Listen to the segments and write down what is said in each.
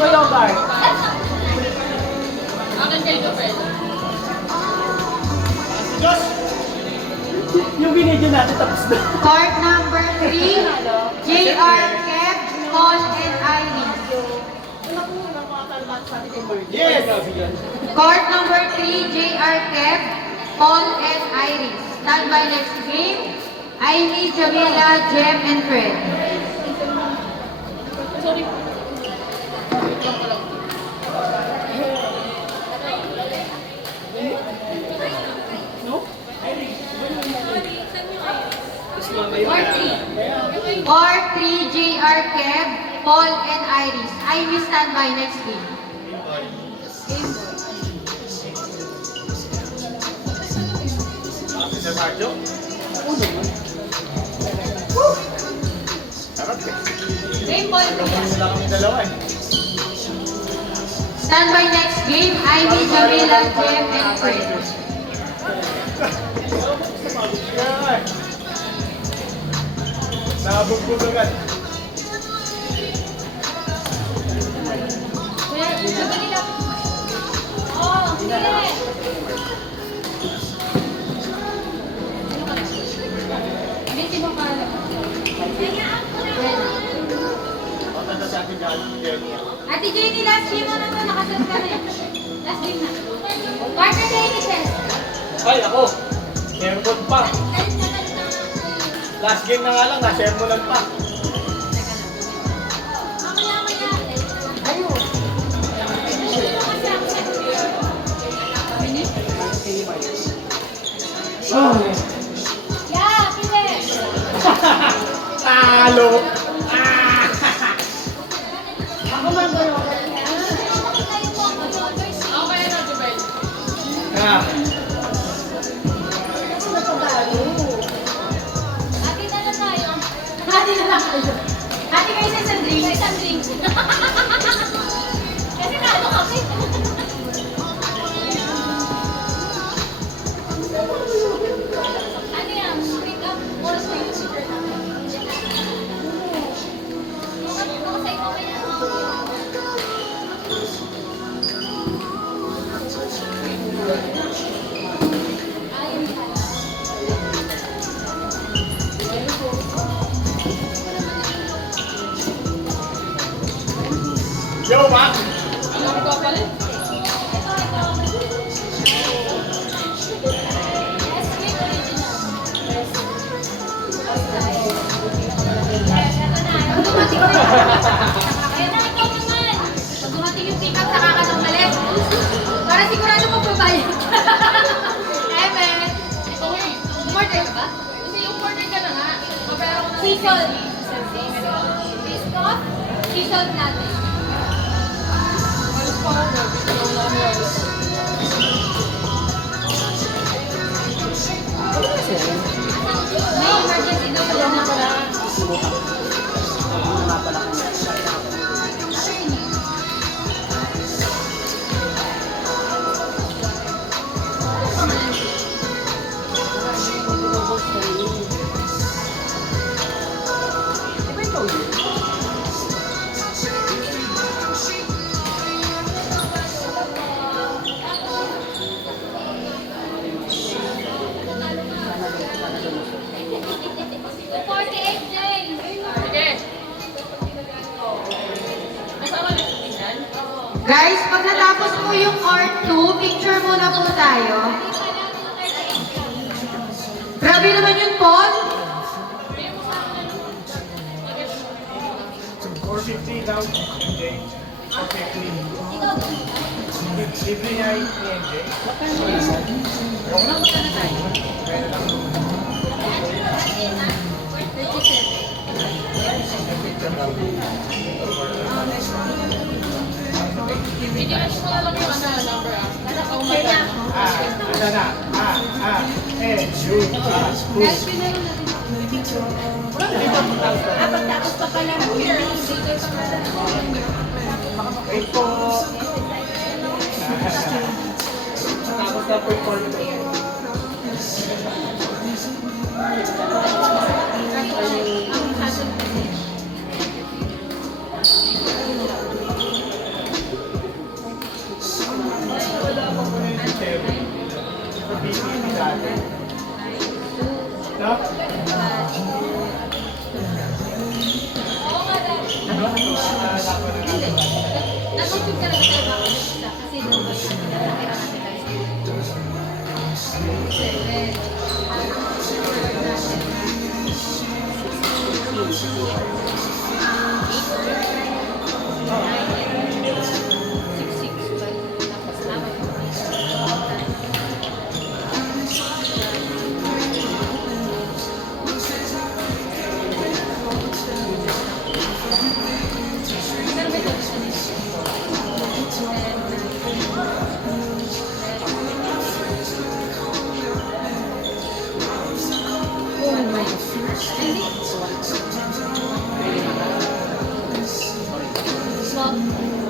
ko yogurt. Akin kay Gopel. Diyos! Yung binidyo natin tapos na. Court number 3, JR, Kev, Paul, and Iris. Yes! Court number 3, JR, Kev, Paul, and Iris. Stand by next game. Amy, Jamila, Jem, and Fred. Sorry. Court 3, JR, Kev, Paul, and Iris. Amy, stand by next game. Sa Marjo? Sarap eh. Game ball, Wala kami dalawa eh. stand by next game. Amy, Jamila, Jem, and Fred. Yan! Nabugbog agad. Patanda sa akin Jenny. Ate Jenny, last game mo na to. Nakasunod ka na eh. Last game na. Partner na Iniches. Ay, ako! Sermon pa! Last game na nga lang, na-sermonan pa. Oh. Yeah, pili. Talo! Ah! Ako magano. Okay na, Gopel. Ah! Ate na lang tayo. Ate na lang kayo. Ate kayo sa isang drink. Sa isang drink. Kasi kano kami. Ano yan? Pick up or swing super namin? Ako sa ikaw kaya. Yo, Mac! Alam ko pala. Pag dumating yung pick up, saka ka nang malit. Para sigurado magbabayad. Eme. Ito eh. Umorder ka ba? Kasi yung order ka na nga. Mapera ko na. Season. Biscuit. Season natin. Alis pa ako. Bigyan ko namin alis. May emergency daw pala na pala. Ano nga pala kung iba ikaw yun. The 48 days. Sige. Kasama na yung tingnan. Guys, pag natapos mo yung art 2, picture muna po tayo. Grabe naman yun, Paul. 450 daw. Okay. 450. Libre niya yung PNJ. Ayoko na. Kaya lang. Bigyan ko na lang yung number ah. Okay na. Ano na? Shoot. Pagtapos pa pala mo yun. Wait po. Tapos na po yung call ko.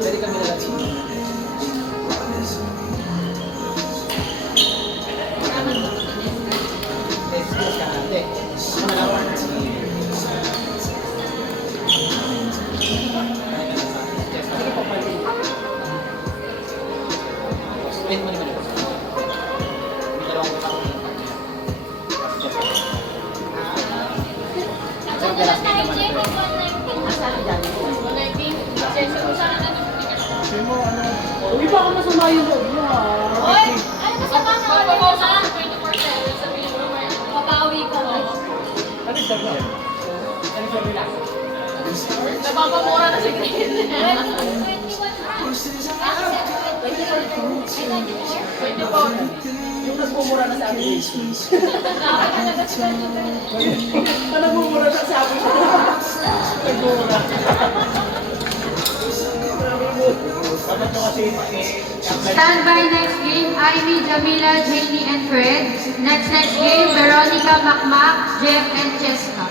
Pwede kami natin. Let's go sa ate. Ako na lang. Sige po, pwede. Spin mo naman ito. May dalawang tao. Asan dyan? Sabi mo, ano? Uy, baka masama yung loob mo ah. Oy! Ano masama na ako mo sa 24/7 sabihin mo may papawi ka na. Ano yung sabi? Ano yung sabi lang? Napapamura na si Green. 24. Yung nagmumura na sa amin. Nagmumura na sa amin. Nagmura. Dapat nyo kasi Stand by next game, Ivy, Jamila, Janie, and Fred. Next game, Veronica, Macmac, Jeff, and Cheska.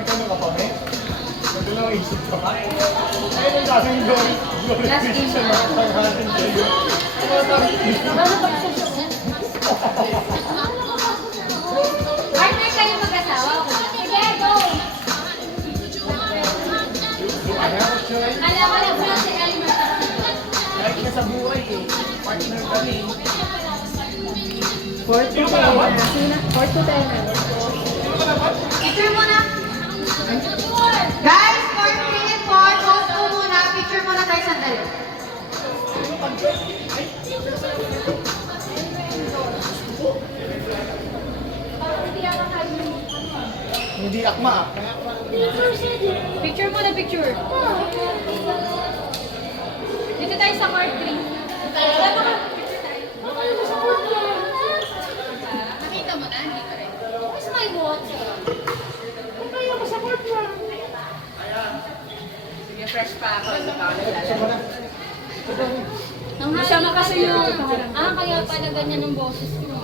may tanong ka pa, eh? Magdalaw isip ka ba? Ayun ang daming doon. Last game na. Partner kayo mag-asawa o wala? Sige, go! Alam ko na po si Elmer. Kahit na sa buhay eh. Partner kami. Picture muna. Guys, 4 and 4, pause po muna. Picture muna tayo sandali. Hindi akma ah. Picture muna, picture. Dito tayo sa court 3. Nakita mo na, hindi pa rin. Where's my watch? Kaya mo sa court 1. Sige, fresh pa ako. Masama kasi yung... kaya pala ganyan ang boses mo.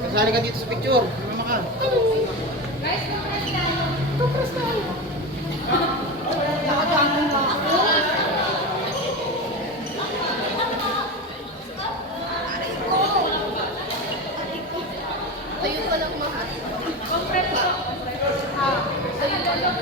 Kasali ka dito sa picture. Mama ka. Tupras tayo. Ayun pa lang mahal. Kompre pa. Ayun pa lang.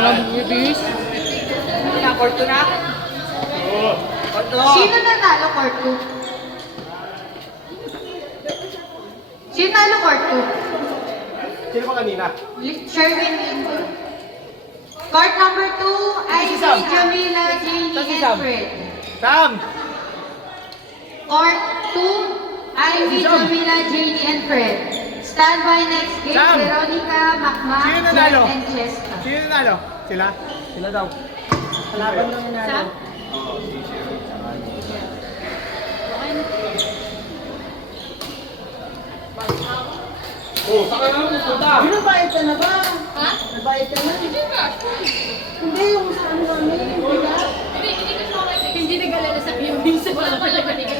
Pinag-release. Court 2 na. Oo. Court 2. Sino nanalo court 2? Sino nanalo court 2? Sino ba kanina? Sherwin Lindo. Court number 2, ay Si si Sam. Jamila, Jamie, Si and Sam. Fred. Sam! Court 2, ay si Si Sam. Jamila, Jamie, and Fred. Standby next game, Sam. Veronica, Macmac, Sino nanalo? Jen, and Cheska. Sino nanalo? Sila? Sila daw. Kalaban lang nanalo. Sam? Oo, si Sherry. Oh, saka na lang pupunta. Nabayad ka na ba? Ha? Nabayad ka na? Hindi ka. Hindi, yung sa ano namin, hindi ka? Hindi ka sa akin. Hindi nag-alala sa viewing sa wala pala kanina.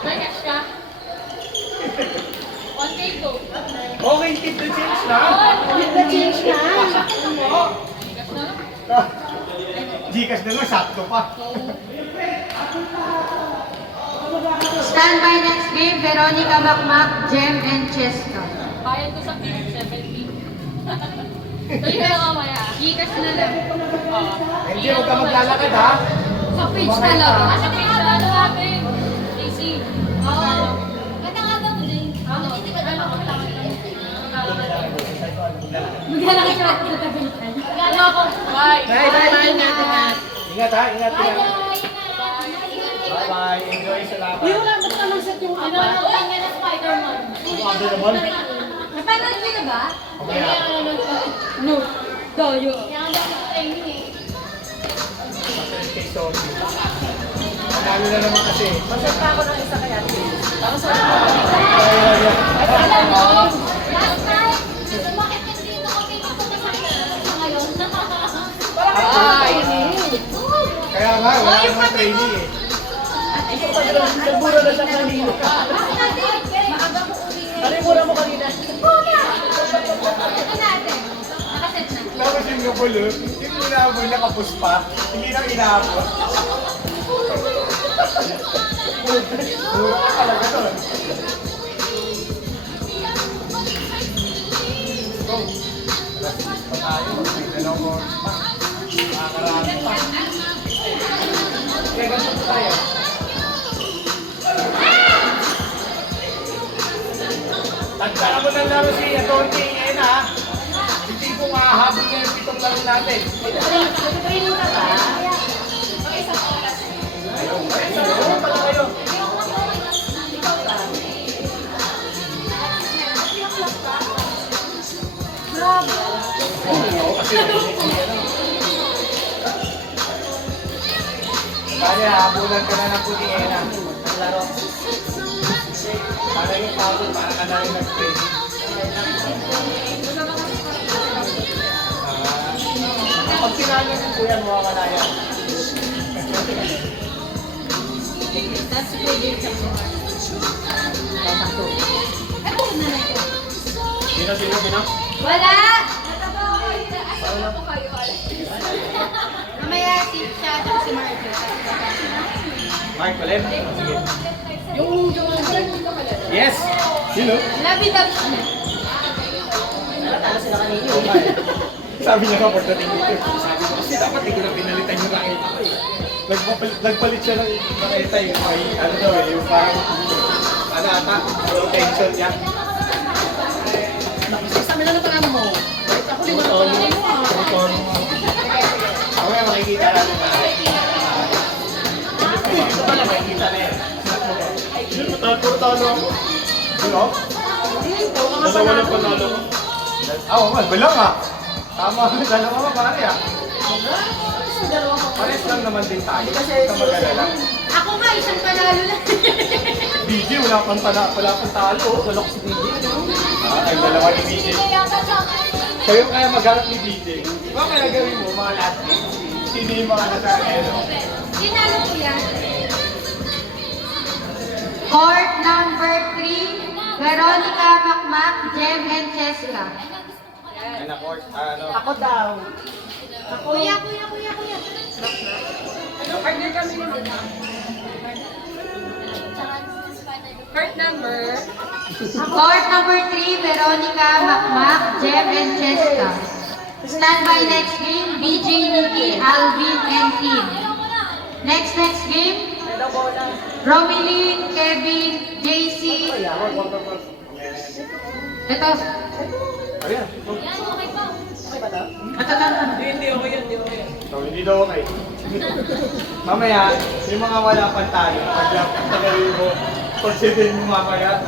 May cash ka? 1K go. Okay, keep the change na. Na-change na. Cash na lang. Gcash na lang, sakto pa. Standby next game, Veronica, Macmac, Jem, and Cheska. Bayad ko sa 70. Tuloy ka lang mamaya. Gcash na lang. Hindi, huwag ka maglalakad ha. Sa page talaga. Asa ka nga ano natin? Easy. Oo. Kata nga ba mo din? Hindi ba alam ko lang? Maglalaki siya ako sa tabitan. Gano ako. Bye. Bye, bye, bye. Ingat, ingat ha. Ingat, ingat. Bye! Bye, enjoy. Salamat. Uy, wala ba naman set yung Ano ang tingin ng Spider-Man? Ano naman? Napanood nyo na ba? Okay ha. No. Doyo. Yan ang training eh. Kay Sophie. Manalo na naman kasi. Masaya pa ako ng isa kaya. Para sa Alam mo, last time, sumakit kasi dito kami sa ngayon. Kaya nga, wala namang training eh. nagbura na siya kanina. Maaga mo uli. Ano yung mura mo kanina? Ito natin. Nakaset na. Tapos yung gulo, yung inaabol nakapus pa, hindi nang inaabol. Mura talaga to. Go! Alas 6 pa tayo, may dalawang oras pa. Makakarami pa. Kaya ganito tayo. Tagdala mo ng laro si Atonte Ena ha. Hindi po mahahabol niya yung pitong laro natin. Training ka ba? Ayun, ayun pala kayo. Oo, kasi kaya habulan ka na ng puti Ena. Ang laro. Para yung pagod, para ka na rin nag-training. Pag sinalo ng kuya, mawawala yan. That's good yung Sino? Wala! Ano po kayo? Mamaya si siya at si Marjo. Mark, ulit. Sige. Yung Yes! Sino? Labi-dabi. Okay. Sabi niya ka pagdating dito. Sabi ko, kasi dapat hindi ko na pinalitan yung raketa ko eh. Nagpalit siya ng raketa yung may, ano daw eh, yung parang, ano ata, low tension niya. Sa amin na pala mo. Wait, ako din Tumutono. Tumutono. Okay, makikita natin na. Dito pala makikita na yan. Yun, puro talo ako. Sino? Dalawa lang panalo ko. Oo, balang ah. Tama, dalawa ka pare ah. Pares lang naman din tayo. Kasi ito mag-alala. Ako nga, isang panalo lang. BJ, wala pang talo. Wala ko si BJ. Ay, dalawa ni BJ. Kayo kaya magharap ni BJ. Baka kaya gawin mo, mga last game. Sino yung mga nasa Sinalo ko yan. Court number 3, Veronica, Macmac, Jem, and Cheska. Ay, na court. Ano? Ako daw. Kuya. Partner kami naman. Part number. Court number 3, Veronica, Macmac, Jem, and Cheska. Stand by next game, BJ, Nikki, Alvin, and Team. Next game, Romilyn, Kevin, JC. Ito. Ayan. Yan, okay pa. Hindi, okay yan, hindi okay yan. So, hindi daw okay. Mamaya, yung mga wala pang talo, pag tagalin mo, consider mo mamaya.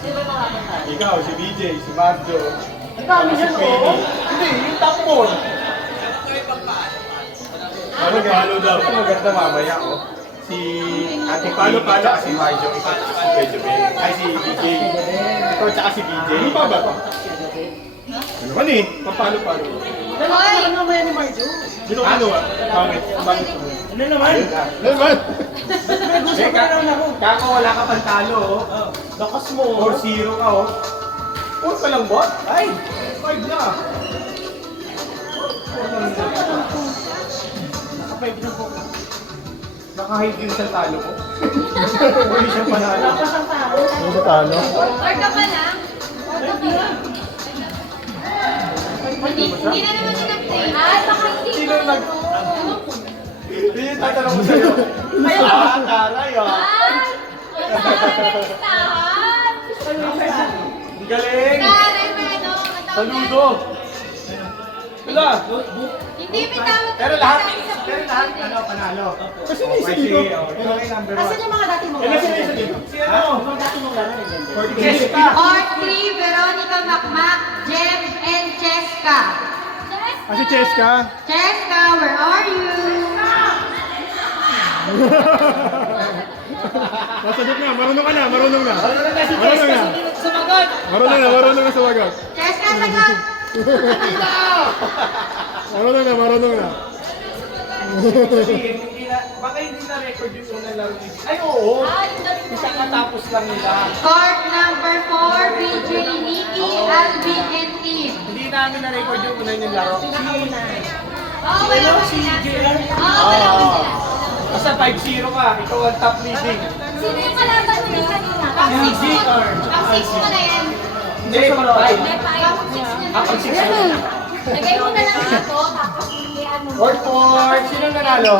Sino yung mga kapatid? Ikaw, si BJ, si Marjo, Ang dami si niyan, Penny. oo. Hindi, yung top 4. Ano maganda mamaya, oh. Si Ate Palo, tsaka si Marjo, ikaw tsaka si Benjamin. Ay, si BJ. Ikaw tsaka si BJ. Ano pa ba? Ano man eh? Papalo-palo. Hoy! Ano mo yan ni Marjo? Sino ano ah? Bakit? Bakit? Ano naman? Ano naman? Kako, wala ka pang talo, oh. Lakas mo. 4-0 ka, oh. 4 pa lang ba? Ay! 5 na. Naka-5 na po. Naka-hide yung sa talo ko. Hindi siya panalo. Lakas ang tao. Hindi siya talo. Or ka pa lang? Hindi na naman siya nag-play. Ay, baka hindi Sino pa. nag... Hindi yung tatanong ko sa'yo. Ah, taray ah. Ay! Listahan! Ang galing! Taray mo ano? Saludo! Wala! Hindi, may tawag. Pero lahat, ano, panalo. Kasi may isa dito. Ito ay number 1. Asan yung mga dati mong Ilan laro? sila isa dito? Si ano? Yung mga dati mong laro, nandiyan din. Jessica! Court 3, Veronica Macmac, Jem, and Cheska. Ah, si Cheska? Cheska, where are you? Nasagot na, marunong ka na, marunong na. Marunong na si Marunong Cheska. na. Sumagot! Marunong na sumagot. Cheska, sagot! Marunong na. Baka hindi na record yung unang laro ni Ay, oo! Isang katapos lang nila. Court number 4, BJ, Nikki, Alvin, and Team. Hindi namin na-record yung unang yung laro. Oo, wala pa sila. Oo, wala pa sila. Basta 5-0 ka, ikaw ang top leading. Sino yung kalaban mo yung kanina? Pang 6 Easy mo. or Pang 6 mo na yan. Hindi, pang 5. May pang 6 na Ah, pang 6 na. Lagay mo na lang dito, tapos i-ano mo. Or 4. Sino nanalo?